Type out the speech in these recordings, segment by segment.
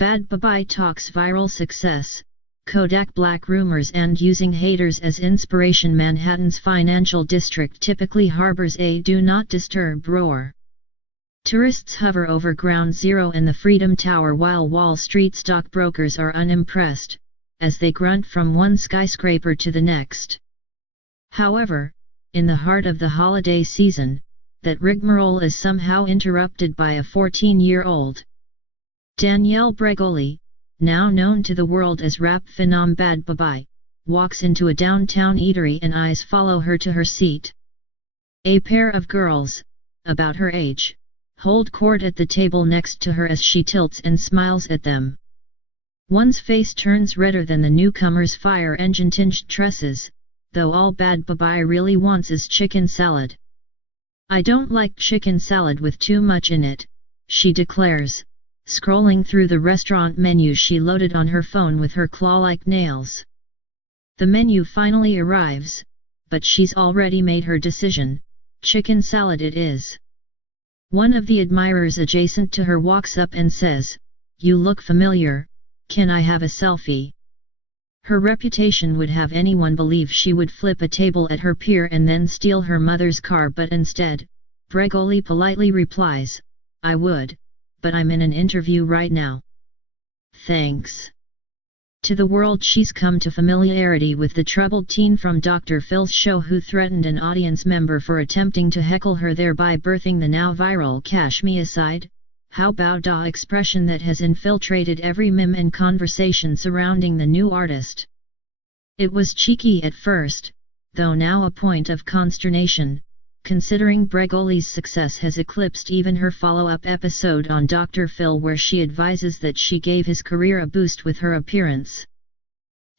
Bhad Bhabie talks viral success, Kodak black rumors and using haters as inspiration. Manhattan's financial district typically harbors a do not disturb roar. Tourists hover over Ground Zero and the Freedom Tower while Wall Street stockbrokers are unimpressed, as they grunt from one skyscraper to the next. However, in the heart of the holiday season, that rigmarole is somehow interrupted by a 14-year-old. Danielle Bregoli, now known to the world as rap phenom Bhad Bhabie, walks into a downtown eatery and eyes follow her to her seat. A pair of girls, about her age, hold court at the table next to her as she tilts and smiles at them. One's face turns redder than the newcomer's fire engine-tinged tresses, though all Bhad Bhabie really wants is chicken salad. "I don't like chicken salad with too much in it," she declares, scrolling through the restaurant menu she loaded on her phone with her claw-like nails. The menu finally arrives, but she's already made her decision: chicken salad it is. One of the admirers adjacent to her walks up and says, "You look familiar, can I have a selfie?" Her reputation would have anyone believe she would flip a table at her peer and then steal her mother's car, but instead, Bregoli politely replies, "I would, but I'm in an interview right now. Thanks." To the world she's come to familiarity with the troubled teen from Dr. Phil's show who threatened an audience member for attempting to heckle her, thereby birthing the now viral "cash me aside, how about da" expression that has infiltrated every meme and conversation surrounding the new artist. It was cheeky at first, though now a point of consternation, considering Bregoli's success has eclipsed even her follow-up episode on Dr. Phil where she advises that she gave his career a boost with her appearance.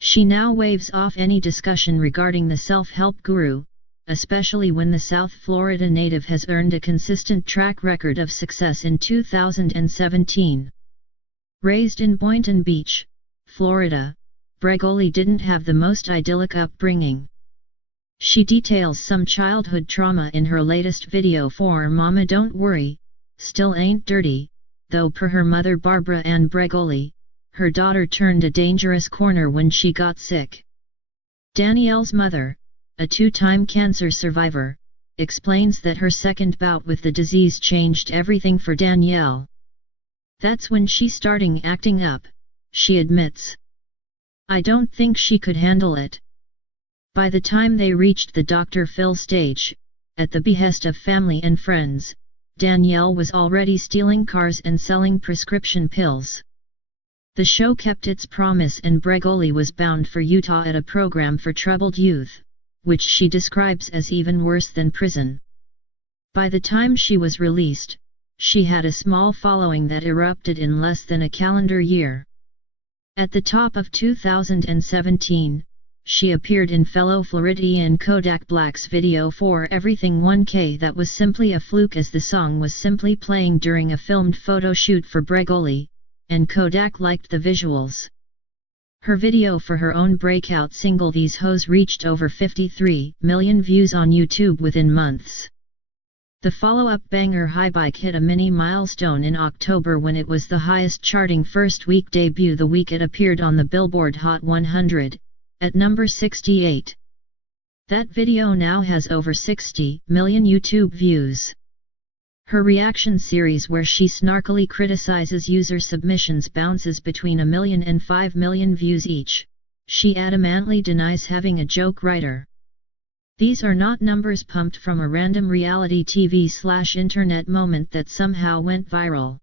She now waves off any discussion regarding the self-help guru, especially when the South Florida native has earned a consistent track record of success in 2017. Raised in Boynton Beach, Florida, Bregoli didn't have the most idyllic upbringing. She details some childhood trauma in her latest video for Mama Don't Worry, Still Ain't Dirty, though per her mother Barbara Ann Bregoli, her daughter turned a dangerous corner when she got sick. Danielle's mother, a two-time cancer survivor, explains that her second bout with the disease changed everything for Danielle. "That's when she starting acting up," she admits. "I don't think she could handle it." By the time they reached the Dr. Phil stage, at the behest of family and friends, Danielle was already stealing cars and selling prescription pills. The show kept its promise and Bregoli was bound for Utah at a program for troubled youth, which she describes as even worse than prison. By the time she was released, she had a small following that erupted in less than a calendar year. At the top of 2017, she appeared in fellow Floridian Kodak Black's video for Everything 1K that was simply a fluke as the song was simply playing during a filmed photo shoot for Bregoli, and Kodak liked the visuals. Her video for her own breakout single These Hoes reached over 53 million views on YouTube within months. The follow-up banger High Bike hit a mini milestone in October when it was the highest charting first week debut the week it appeared on the Billboard Hot 100, at number 68. That video now has over 60 million YouTube views. Her reaction series where she snarkily criticizes user submissions bounces between 1 million and 5 million views each. She adamantly denies having a joke writer. These are not numbers pumped from a random reality TV/internet moment that somehow went viral.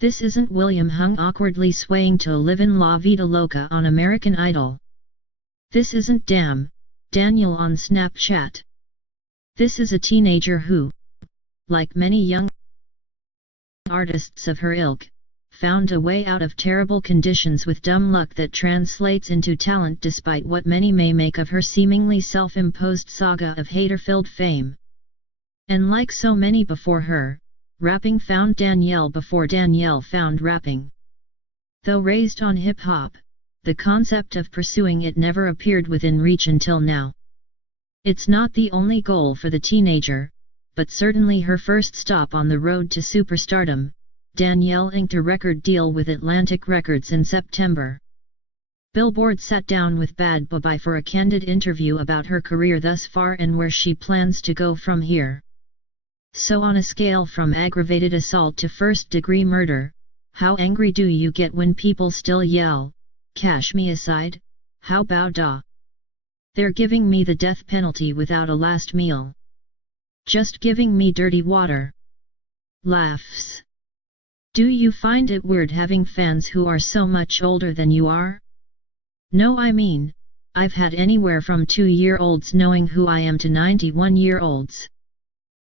This isn't William Hung awkwardly swaying to Livin' La Vida Loca on American Idol. This isn't Daniel on Snapchat. This is a teenager who, like many young artists of her ilk, found a way out of terrible conditions with dumb luck that translates into talent despite what many may make of her seemingly self-imposed saga of hater-filled fame. And like so many before her, rapping found Danielle before Danielle found rapping. Though raised on hip-hop, the concept of pursuing it never appeared within reach until now. It's not the only goal for the teenager, but certainly her first stop on the road to superstardom, Danielle inked a record deal with Atlantic Records in September. Billboard sat down with Bhabie for a candid interview about her career thus far and where she plans to go from here. So on a scale from aggravated assault to first-degree murder, how angry do you get when people still yell, "Cash me aside, how about da? They're giving me the death penalty without a last meal. Just giving me dirty water." Laughs. Do you find it weird having fans who are so much older than you are? No, I mean, I've had anywhere from 2-year-olds knowing who I am to 91-year-olds.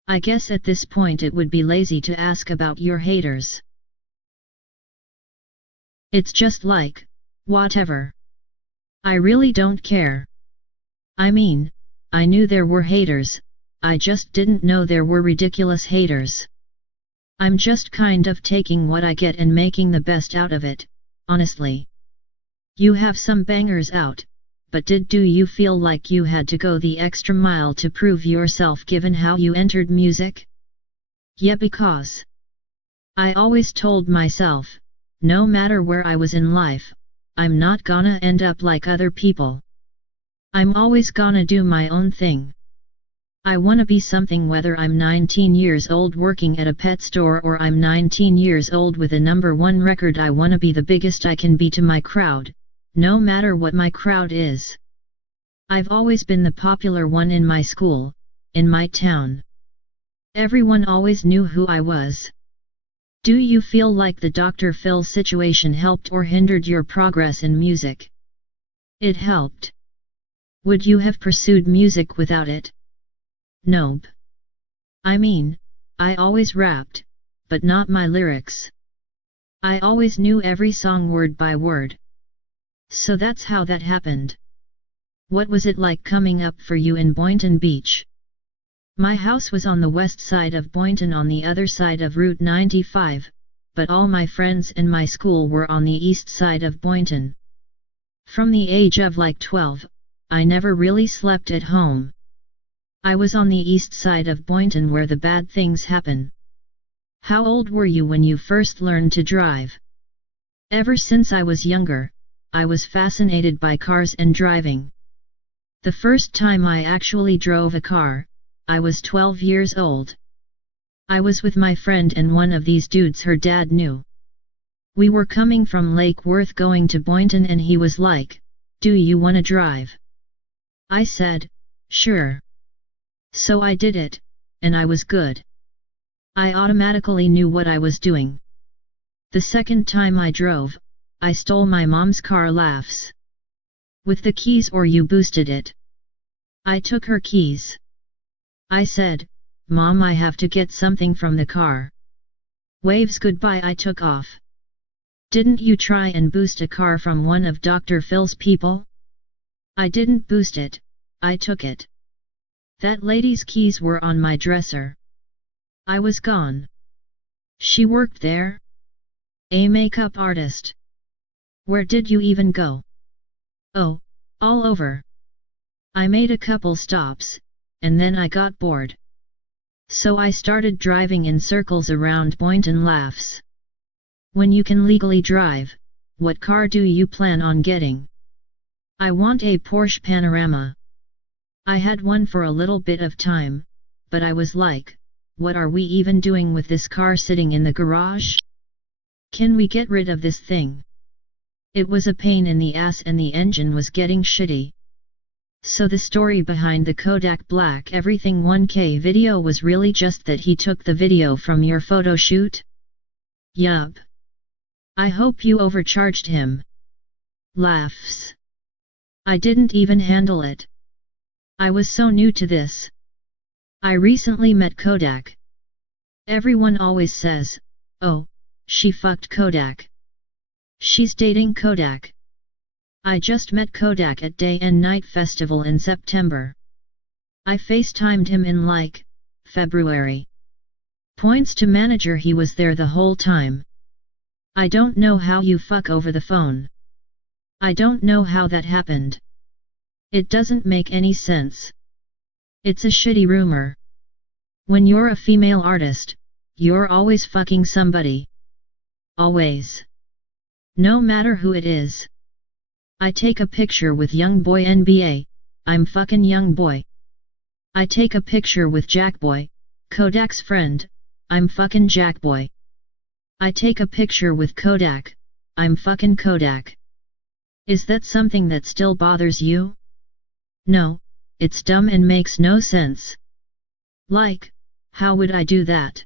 I guess at this point it would be lazy to ask about your haters. It's just like, whatever. I really don't care. I mean, I knew there were haters, I just didn't know there were ridiculous haters. I'm just kind of taking what I get and making the best out of it, honestly. You have some bangers out, but do you feel like you had to go the extra mile to prove yourself given how you entered music? Yeah, because I always told myself, no matter where I was in life, I'm not gonna end up like other people. I'm always gonna do my own thing. I wanna be something whether I'm 19 years old working at a pet store or I'm 19 years old with a #1 record. I wanna be the biggest I can be to my crowd, no matter what my crowd is. I've always been the popular one in my school, in my town. Everyone always knew who I was. Do you feel like the Dr. Phil situation helped or hindered your progress in music? It helped. Would you have pursued music without it? Nope. I mean, I always rapped, but not my lyrics. I always knew every song word by word. So that's how that happened. What was it like coming up for you in Boynton Beach? My house was on the west side of Boynton on the other side of Route 95, but all my friends and my school were on the east side of Boynton. From the age of like 12, I never really slept at home. I was on the east side of Boynton where the bad things happen. How old were you when you first learned to drive? Ever since I was younger, I was fascinated by cars and driving. The first time I actually drove a car, I was 12 years old. I was with my friend and one of these dudes her dad knew. We were coming from Lake Worth going to Boynton and he was like, "Do you wanna drive?" I said, "Sure." So I did it, and I was good. I automatically knew what I was doing. The second time I drove, I stole my mom's car. Laughs. With the keys or you boosted it? I took her keys. I said, "Mom, I have to get something from the car." Waves goodbye. I took off. Didn't you try and boost a car from one of Dr. Phil's people? I didn't boost it, I took it. That lady's keys were on my dresser. I was gone. She worked there? A makeup artist. Where did you even go? Oh, all over. I made a couple stops, and then I got bored. So I started driving in circles around Boynton. Laughs. When you can legally drive, what car do you plan on getting? I want a Porsche Panorama. I had one for a little bit of time, but I was like, what are we even doing with this car sitting in the garage? Can we get rid of this thing? It was a pain in the ass and the engine was getting shitty. So the story behind the Kodak Black Everything 1K video was really just that he took the video from your photo shoot? Yup. I hope you overcharged him. Laughs. I didn't even handle it. I was so new to this. I recently met Kodak. Everyone always says, "Oh, she fucked Kodak. She's dating Kodak." I just met Kodak at Day and Night Festival in September. I FaceTimed him in like, February. Points to manager, he was there the whole time. I don't know how you fuck over the phone. I don't know how that happened. It doesn't make any sense. It's a shitty rumor. When you're a female artist, you're always fucking somebody. always. No matter who it is. I take a picture with young boy NBA, I'm fucking young boy. I take a picture with Jack boy, Kodak's friend, I'm fucking Jack boy. I take a picture with Kodak, I'm fucking Kodak. Is that something that still bothers you? No, it's dumb and makes no sense. Like, how would I do that?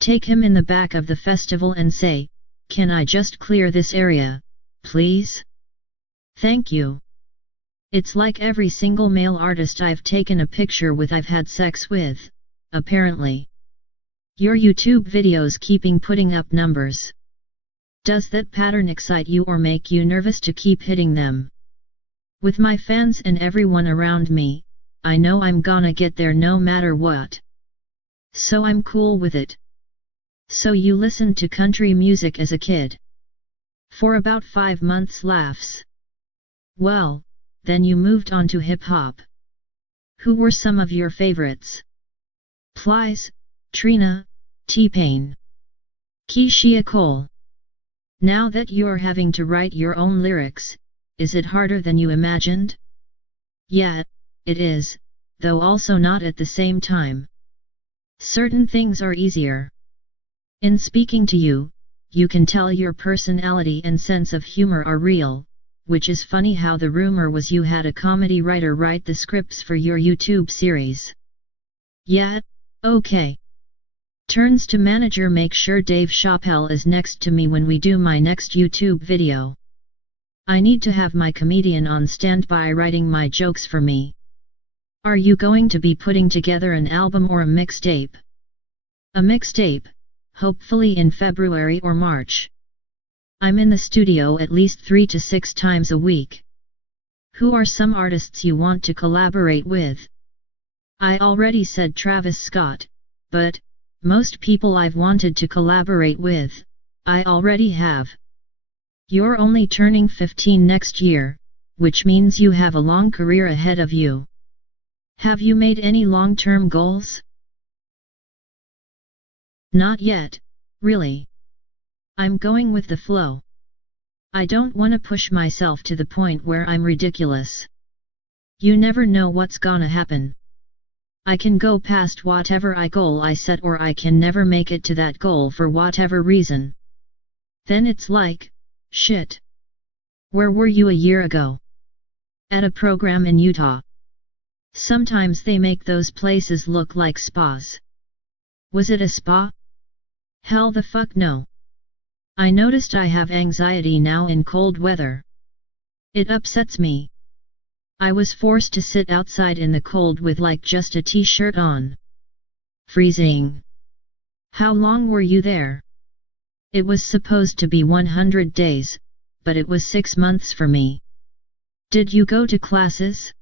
Take him in the back of the festival and say, can I just clear this area, please? Thank you. It's like every single male artist I've taken a picture with I've had sex with, apparently. Your YouTube videos keeping putting up numbers. Does that pattern excite you or make you nervous to keep hitting them? With my fans and everyone around me, I know I'm gonna get there no matter what. So I'm cool with it. So you listened to country music as a kid? For about 5 months laughs. Well, then you moved on to hip-hop. Who were some of your favorites? Plies, Trina, T-Pain, Keisha Cole. Now that you're having to write your own lyrics, is it harder than you imagined? Yeah, it is, though also not at the same time. Certain things are easier. In speaking to you, you can tell your personality and sense of humor are real, which is funny how the rumor was you had a comedy writer write the scripts for your YouTube series. Yeah, okay. Turns to manager, make sure Dave Chappelle is next to me when we do my next YouTube video. I need to have my comedian on standby writing my jokes for me. Are you going to be putting together an album or a mixtape? A mixtape, hopefully in February or March. I'm in the studio at least 3 to 6 times a week. Who are some artists you want to collaborate with? I already said Travis Scott, but most people I've wanted to collaborate with, I already have. You're only turning 15 next year, which means you have a long career ahead of you. Have you made any long-term goals? Not yet, really. I'm going with the flow. I don't want to push myself to the point where I'm ridiculous. You never know what's gonna happen. I can go past whatever goal I set, or I can never make it to that goal for whatever reason. Then it's like, shit. Where were you a year ago? At a program in Utah. Sometimes they make those places look like spas. Was it a spa? Hell the fuck no. I noticed I have anxiety now in cold weather. It upsets me. I was forced to sit outside in the cold with like just a t-shirt on. Freezing. How long were you there? It was supposed to be 100 days, but it was 6 months for me. Did you go to classes?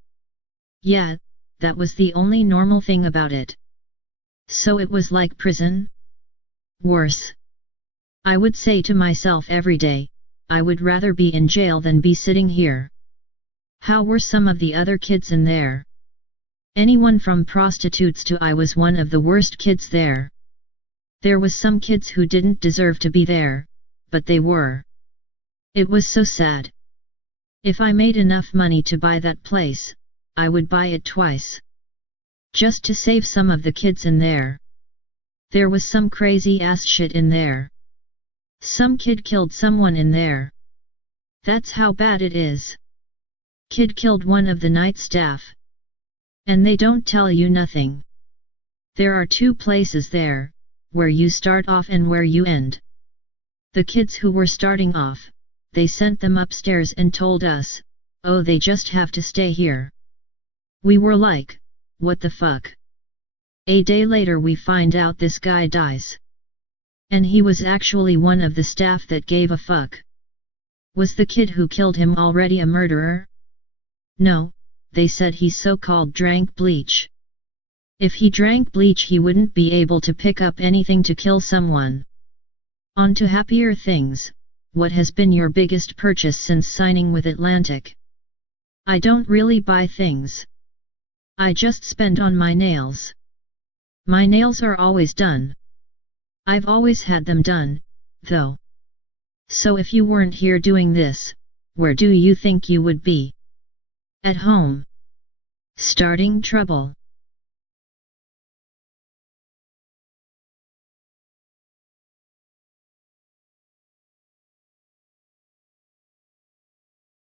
Yeah, that was the only normal thing about it. So it was like prison? Worse. I would say to myself every day, I would rather be in jail than be sitting here. How were some of the other kids in there? Anyone from prostitutes to I was one of the worst kids there. There was some kids who didn't deserve to be there, but they were. It was so sad. If I made enough money to buy that place, I would buy it twice. Just to save some of the kids in there. There was some crazy ass shit in there. Some kid killed someone in there. That's how bad it is. Kid killed one of the night staff. And they don't tell you nothing. There are 2 places there, where you start off and where you end. The kids who were starting off, they sent them upstairs and told us, oh, they just have to stay here. We were like, what the fuck? A day later we find out this guy dies. And he was actually one of the staff that gave a fuck. Was the kid who killed him already a murderer? No, they said he so-called drank bleach. If he drank bleach he wouldn't be able to pick up anything to kill someone. On to happier things. What has been your biggest purchase since signing with Atlantic? I don't really buy things. I just spend on my nails. My nails are always done. I've always had them done, though. So if you weren't here doing this, where do you think you would be? At home. Starting trouble.